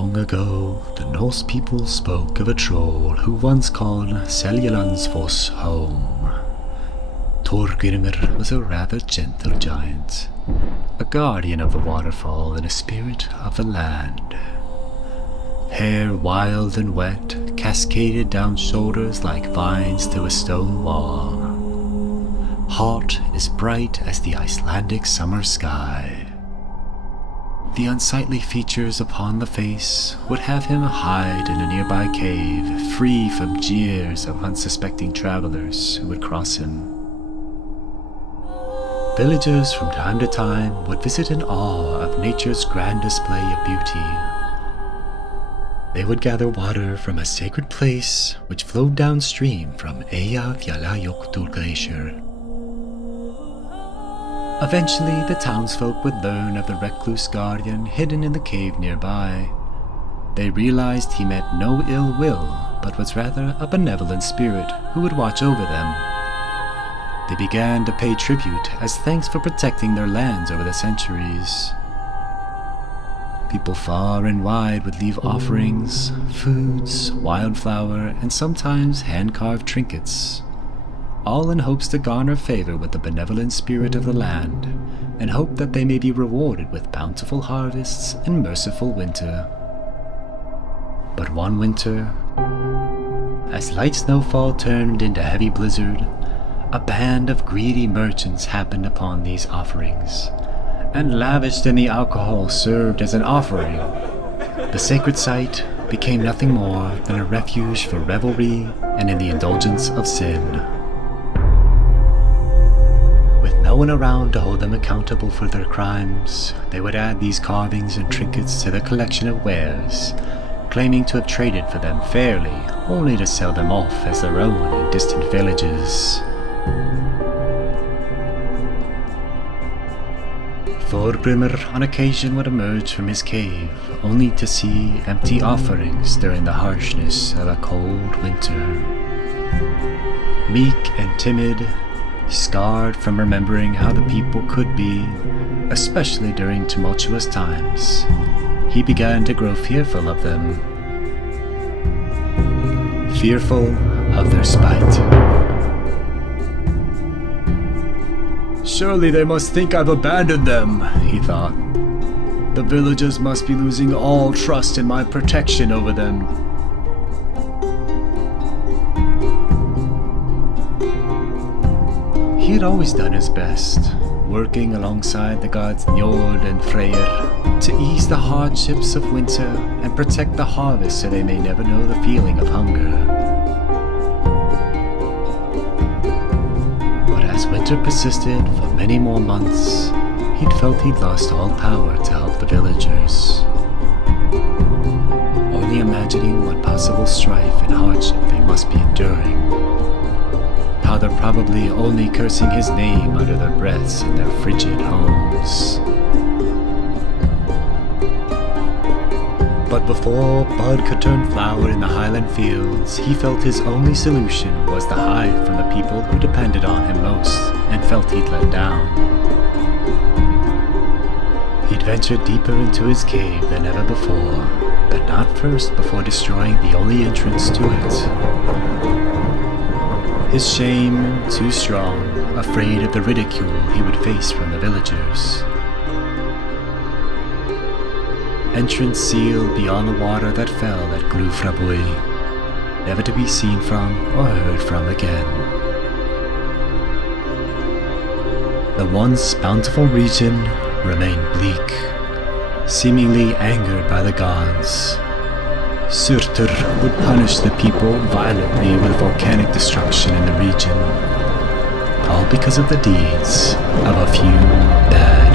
Long ago, the Norse people spoke of a troll who once called Seljalandsfoss home. Þorgrímur was a rather gentle giant, a guardian of the waterfall and a spirit of the land. Hair wild and wet, cascaded down shoulders like vines to a stone wall. Heart as bright as the Icelandic summer sky. The unsightly features upon the face would have him hide in a nearby cave, free from jeers of unsuspecting travelers who would cross him. Villagers from time to time would visit in awe of nature's grand display of beauty. They would gather water from a sacred place which flowed downstream from Seljalandsfoss glacier. Eventually, the townsfolk would learn of the recluse guardian hidden in the cave nearby. They realized he meant no ill will, but was rather a benevolent spirit who would watch over them. They began to pay tribute as thanks for protecting their lands over the centuries. People far and wide would leave offerings, foods, wildflower, and sometimes hand-carved trinkets, all in hopes to garner favor with the benevolent spirit of the land, and hope that they may be rewarded with bountiful harvests and merciful winter. But one winter, as light snowfall turned into heavy blizzard, a band of greedy merchants happened upon these offerings, and lavished in the alcohol served as an offering. The sacred site became nothing more than a refuge for revelry and in the indulgence of sin. With no one around to hold them accountable for their crimes, they would add these carvings and trinkets to their collection of wares, claiming to have traded for them fairly, only to sell them off as their own in distant villages. Þorgrímur on occasion would emerge from his cave, only to see empty offerings during the harshness of a cold winter. Meek and timid, scarred from remembering how the people could be, especially during tumultuous times, he began to grow fearful of them. Fearful of their spite. Surely they must think I've abandoned them, he thought. The villagers must be losing all trust in my protection over them. He had always done his best, working alongside the gods Njord and Freyr to ease the hardships of winter and protect the harvest so they may never know the feeling of hunger. But as winter persisted for many more months, he'd felt he'd lost all power to help the villagers. Only imagining what possible strife and hardship they must be enduring. How they're probably only cursing his name under their breaths in their frigid homes. But before bud could turn flower in the highland fields, he felt his only solution was to hide from the people who depended on him most and felt he'd let down. He'd ventured deeper into his cave than ever before, but not first before destroying the only entrance to it. His shame too strong, afraid of the ridicule he would face from the villagers. Entrance sealed beyond the water that fell at Glufrabui, never to be seen from or heard from again. The once bountiful region remained bleak, seemingly angered by the gods. Surtur would punish the people violently with volcanic destruction in the region, all because of the deeds of a few bad